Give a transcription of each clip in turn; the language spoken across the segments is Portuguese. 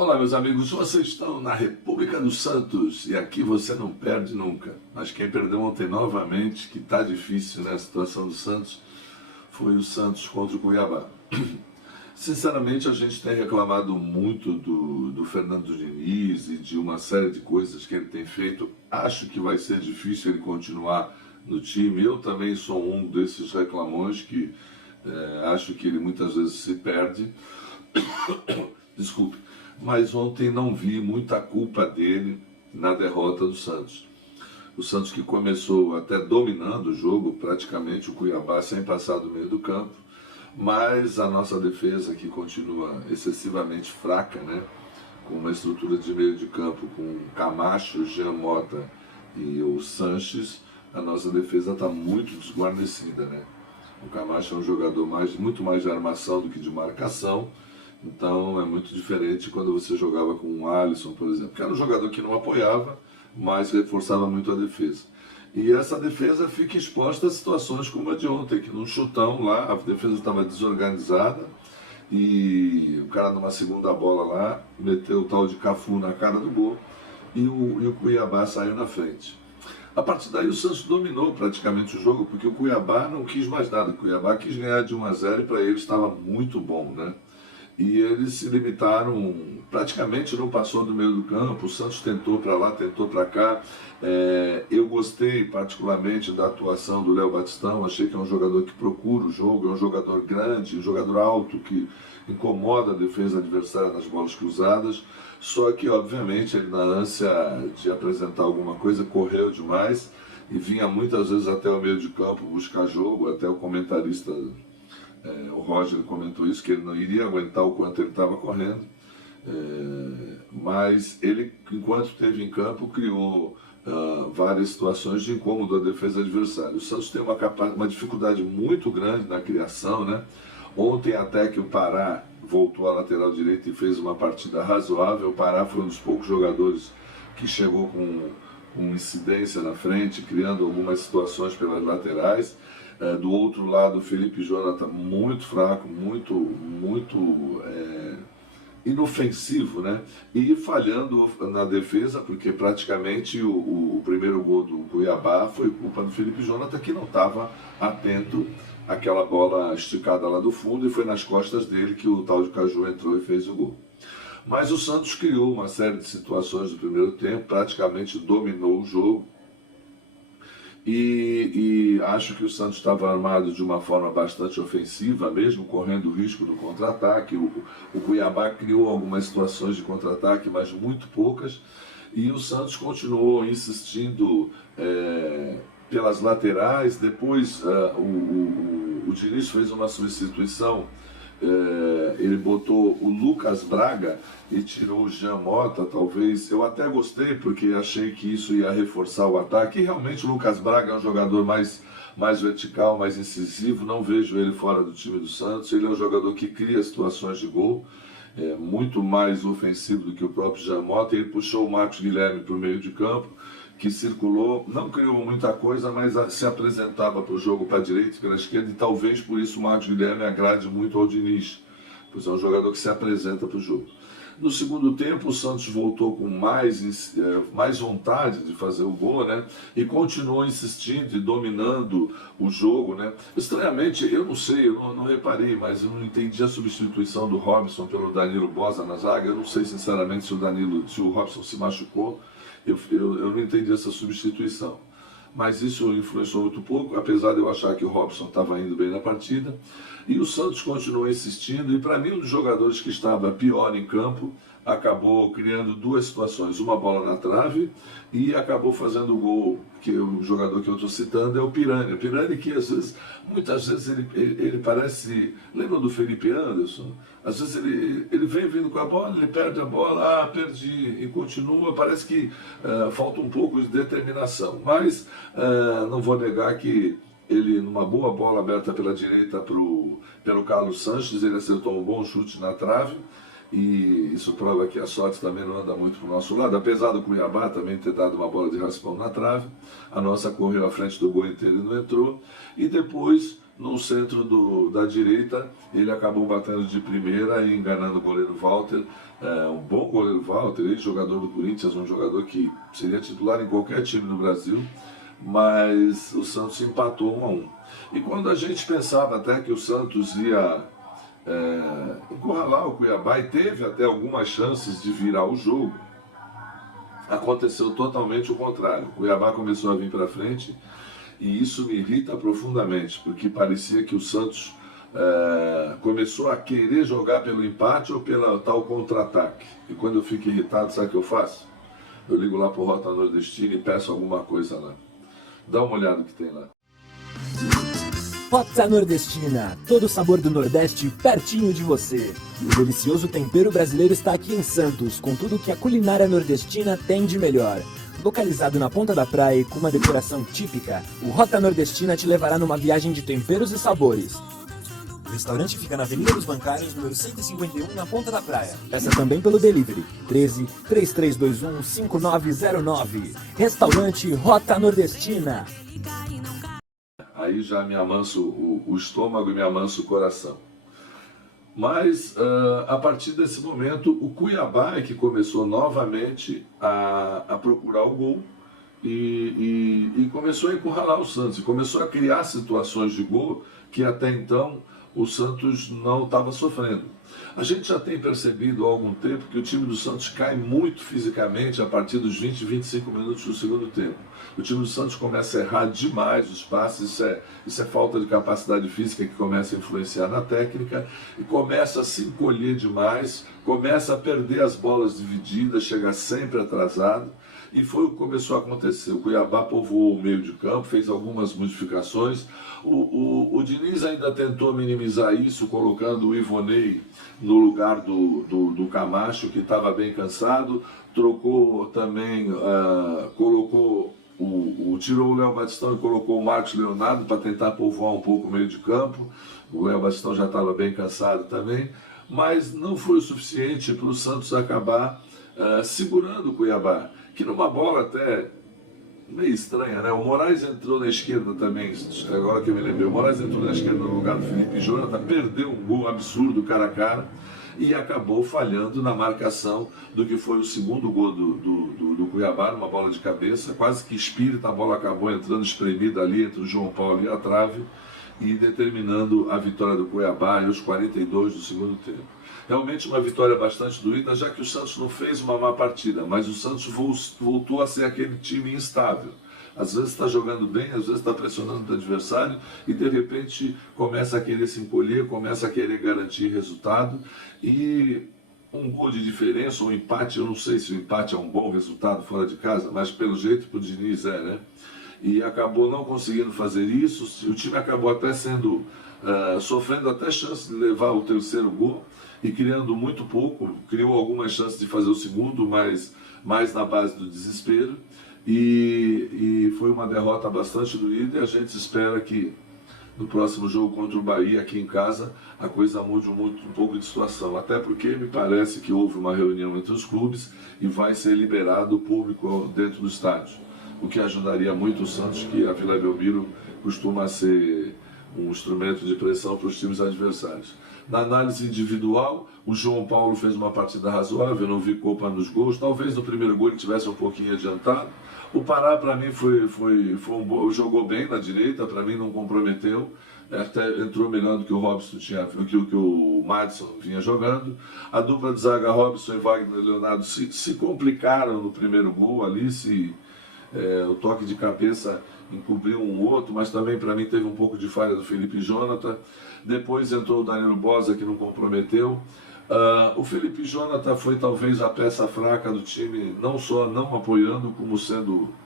Olá, meus amigos, vocês estão na República dos Santos e aqui você não perde nunca. Mas quem perdeu ontem novamente, que está difícil, né, a situação do Santos, foi o Santos contra o Cuiabá. Sinceramente, a gente tem reclamado muito do Fernando Diniz e de uma série de coisas que ele tem feito. Acho que vai ser difícil ele continuar no time. Eu também sou um desses reclamões que acho que ele muitas vezes se perde. Desculpe. Mas ontem não vi muita culpa dele na derrota do Santos. O Santos que começou até dominando o jogo, praticamente o Cuiabá sem passar do meio do campo, mas a nossa defesa que continua excessivamente fraca, né? Com uma estrutura de meio de campo com Camacho, Jean Mota e o Sanches, a nossa defesa está muito desguarnecida, né? O Camacho é um jogador muito mais de armação do que de marcação. Então é muito diferente quando você jogava com o Alisson, por exemplo, que era um jogador que não apoiava, mas reforçava muito a defesa. E essa defesa fica exposta a situações como a de ontem, que num chutão lá, a defesa estava desorganizada e o cara numa segunda bola lá, meteu o tal de Cafu na cara do gol e o Cuiabá saiu na frente. A partir daí o Santos dominou praticamente o jogo, porque o Cuiabá não quis mais nada, o Cuiabá quis ganhar de 1-0 e para ele estava muito bom, né? E eles se limitaram, praticamente não passou do meio do campo, o Santos tentou para lá, tentou para cá. Eu gostei particularmente da atuação do Léo Batistão, achei que é um jogador que procura o jogo, é um jogador grande, um jogador alto, que incomoda a defesa adversária nas bolas cruzadas, só que obviamente ele na ânsia de apresentar alguma coisa correu demais e vinha muitas vezes até o meio de campo buscar jogo, até o comentarista... o Roger comentou isso, que ele não iria aguentar o quanto ele estava correndo, mas ele, enquanto esteve em campo, criou várias situações de incômodo à defesa adversária. O Santos tem uma dificuldade muito grande na criação, né? Ontem até que o Pará voltou à lateral direita e fez uma partida razoável. O Pará foi um dos poucos jogadores que chegou com incidência na frente, criando algumas situações pelas laterais. Do outro lado, o Felipe Jonathan muito fraco, muito inofensivo, né? E falhando na defesa, porque praticamente o primeiro gol do Cuiabá foi culpa do Felipe Jonathan, que não estava atento àquela bola esticada lá do fundo, e foi nas costas dele que o tal de Caju entrou e fez o gol. Mas o Santos criou uma série de situações no primeiro tempo, praticamente dominou o jogo. E acho que o Santos estava armado de uma forma bastante ofensiva, mesmo correndo o risco do contra-ataque. O Cuiabá criou algumas situações de contra-ataque, mas muito poucas. E o Santos continuou insistindo pelas laterais. Depois o Diniz fez uma substituição. Ele botou o Lucas Braga e tirou o Jean Mota, talvez. Eu até gostei, porque achei que isso ia reforçar o ataque. E realmente o Lucas Braga é um jogador mais vertical, mais incisivo. Não vejo ele fora do time do Santos. Ele é um jogador que cria situações de gol, muito mais ofensivo do que o próprio Jean Mota. Ele puxou o Marcos Guilherme para o meio de campo, que circulou, não criou muita coisa, mas se apresentava para o jogo para a direita e para a esquerda, e talvez por isso o Marcos Guilherme agrade muito ao Diniz, pois é um jogador que se apresenta para o jogo. No segundo tempo, o Santos voltou com mais vontade de fazer o gol, né? E continuou insistindo e dominando o jogo, né? Estranhamente, eu não sei, eu não reparei, mas eu não entendi a substituição do Robson pelo Danilo Bosa na zaga. Eu não sei, sinceramente, se o Robson se machucou. Eu não entendi essa substituição, mas isso influenciou muito pouco, apesar de eu achar que o Robson estava indo bem na partida. E o Santos continuou insistindo, e para mim um dos jogadores que estava pior em campo acabou criando duas situações, uma bola na trave e acabou fazendo o gol, que o jogador que eu estou citando é o Pirani. O Pirani que muitas vezes ele parece, lembra do Felipe Anderson? Às vezes ele vem vindo com a bola, ele perde a bola, perdi, e continua, parece que falta um pouco de determinação, mas não vou negar que ele, numa boa bola aberta pela direita pelo Carlos Sanches, ele acertou um bom chute na trave, e isso prova que a sorte também não anda muito para o nosso lado, apesar do Cuiabá também ter dado uma bola de raspão na trave. A nossa correu à frente do gol inteiro e não entrou, e depois no centro da direita, ele acabou batendo de primeira e enganando o goleiro Walter, um bom goleiro Walter, ex-jogador do Corinthians, um jogador que seria titular em qualquer time no Brasil, mas o Santos empatou 1-1. E quando a gente pensava até que o Santos ia encurralar o Cuiabá e teve até algumas chances de virar o jogo, aconteceu totalmente o contrário. O Cuiabá começou a vir para frente e isso me irrita profundamente, porque parecia que o Santos começou a querer jogar pelo empate ou pelo tal contra-ataque. E quando eu fico irritado, sabe o que eu faço? Eu ligo lá para o Rota Nordestina e peço alguma coisa lá. Dá uma olhada no que tem lá. Rota Nordestina, todo o sabor do Nordeste pertinho de você. O delicioso tempero brasileiro está aqui em Santos, com tudo que a culinária nordestina tem de melhor. Localizado na ponta da praia e com uma decoração típica, o Rota Nordestina te levará numa viagem de temperos e sabores. O restaurante fica na Avenida dos Bancários, número 151, na ponta da praia. Peça também pelo delivery, 13 3321 5909. Restaurante Rota Nordestina. Aí já me amanso o estômago e me amanso o coração. Mas a partir desse momento, o Cuiabá é que começou novamente a procurar o gol e começou a encurralar o Santos, e começou a criar situações de gol que até então o Santos não estava sofrendo. A gente já tem percebido há algum tempo que o time do Santos cai muito fisicamente a partir dos 20, 25 minutos do segundo tempo. O time do Santos começa a errar demais os passes, isso é falta de capacidade física que começa a influenciar na técnica, e começa a se encolher demais, começa a perder as bolas divididas, chega sempre atrasado, e foi o que começou a acontecer. O Cuiabá povoou o meio de campo, fez algumas modificações. O Diniz ainda tentou minimizar isso, colocando o Ivonei no lugar do Camacho, que estava bem cansado. Trocou também, tirou o Léo Batistão e colocou o Marcos Leonardo para tentar povoar um pouco o meio de campo. O Léo Batistão já estava bem cansado também, mas não foi o suficiente para o Santos acabar segurando o Cuiabá, que numa bola até meio estranha, né? O Moraes entrou na esquerda também, agora que eu me lembrei, o Moraes entrou na esquerda no lugar do Felipe Jonathan, perdeu um gol absurdo cara a cara e acabou falhando na marcação do que foi o segundo gol do Cuiabá, numa bola de cabeça, quase que espírita, a bola acabou entrando espremida ali entre o João Paulo e a trave e determinando a vitória do Cuiabá aos 42 do segundo tempo. Realmente uma vitória bastante doída, já que o Santos não fez uma má partida, mas o Santos voltou a ser aquele time instável. Às vezes está jogando bem, às vezes está pressionando o adversário e de repente começa a querer se encolher, começa a querer garantir resultado, e um gol de diferença, um empate, eu não sei se o empate é um bom resultado fora de casa, mas pelo jeito para o Diniz né? E acabou não conseguindo fazer isso, o time acabou até sofrendo até chance de levar o terceiro gol e criando muito pouco, criou algumas chances de fazer o segundo, mas mais na base do desespero, e foi uma derrota bastante doída, e a gente espera que no próximo jogo contra o Bahia, aqui em casa, a coisa mude um pouco de situação, até porque me parece que houve uma reunião entre os clubes e vai ser liberado o público dentro do estádio, o que ajudaria muito o Santos, que a Vila Belmiro costuma ser um instrumento de pressão para os times adversários. Na análise individual, o João Paulo fez uma partida razoável, não vi culpa nos gols, talvez no primeiro gol ele tivesse um pouquinho adiantado. O Pará, para mim, jogou bem na direita, para mim não comprometeu, até entrou melhor do que o Robson que o Madison vinha jogando. A dupla de zaga Robson e Wagner Leonardo se complicaram no primeiro gol ali, o toque de cabeça encobriu um outro, mas também para mim teve um pouco de falha do Felipe Jonathan. Depois entrou o Danilo Bosa, que não comprometeu. O Felipe Jonathan foi talvez a peça fraca do time, não só não apoiando, como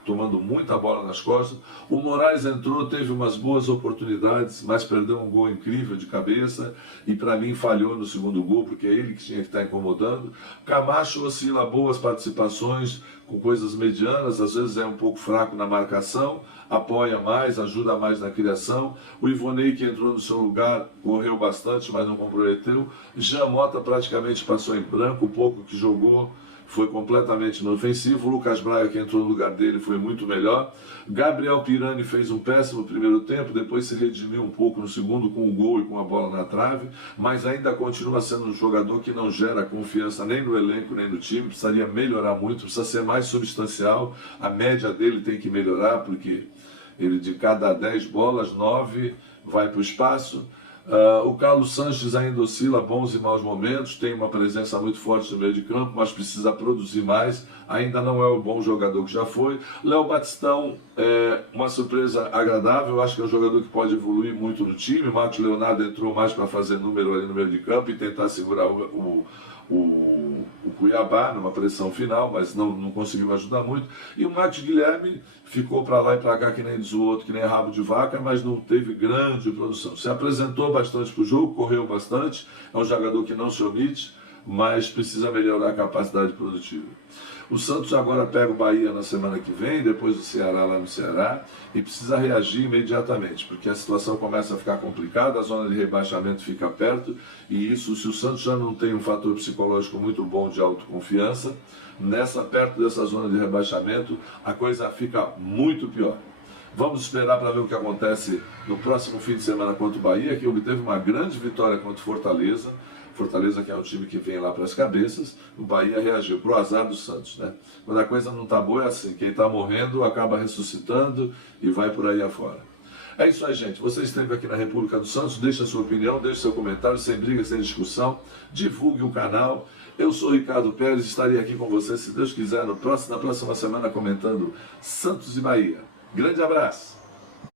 tomando muita bola nas costas. O Moraes entrou, teve umas boas oportunidades, mas perdeu um gol incrível de cabeça e para mim falhou no segundo gol, porque é ele que tinha que estar incomodando. Camacho oscila boas participações, com coisas medianas, às vezes é um pouco fraco na marcação, apoia mais, ajuda mais na criação. O Ivonei, que entrou no seu lugar, correu bastante, mas não comprometeu. Jean Mota praticamente passou em branco, o pouco que jogou foi completamente inofensivo. O Lucas Braga, que entrou no lugar dele, foi muito melhor. Gabriel Pirani fez um péssimo primeiro tempo, depois se redimiu um pouco no segundo com o gol e com a bola na trave, mas ainda continua sendo um jogador que não gera confiança nem no elenco nem no time, precisaria melhorar muito, precisa ser mais substancial, a média dele tem que melhorar, porque ele de cada 10 bolas, 9 vai para o espaço. O Carlos Sanches ainda oscila bons e maus momentos, tem uma presença muito forte no meio de campo, mas precisa produzir mais, ainda não é o bom jogador que já foi. Léo Batistão é uma surpresa agradável, acho que é um jogador que pode evoluir muito no time. O Marcos Leonardo entrou mais para fazer número ali no meio de campo e tentar segurar o Cuiabá numa pressão final, mas não conseguiu ajudar muito. E o Matheus Guilherme ficou para lá e para cá que nem diz o outro, que nem rabo de vaca, mas não teve grande produção. Se apresentou bastante para o jogo, correu bastante, é um jogador que não se omite, mas precisa melhorar a capacidade produtiva. O Santos agora pega o Bahia na semana que vem, depois o Ceará lá no Ceará, e precisa reagir imediatamente, porque a situação começa a ficar complicada, a zona de rebaixamento fica perto, e isso, se o Santos já não tem um fator psicológico muito bom de autoconfiança, perto dessa zona de rebaixamento, a coisa fica muito pior. Vamos esperar para ver o que acontece no próximo fim de semana contra o Bahia, que obteve uma grande vitória contra o Fortaleza. Fortaleza, que é um time que vem lá para as cabeças, o Bahia reagiu para o azar do Santos, né? Quando a coisa não está boa é assim, quem está morrendo acaba ressuscitando e vai por aí afora. É isso aí, gente. Você esteve aqui na República do Santos, deixe a sua opinião, deixe seu comentário, sem briga, sem discussão, divulgue o canal. Eu sou Ricardo Pérez, estarei aqui com você, se Deus quiser, na próxima semana comentando Santos e Bahia. Grande abraço!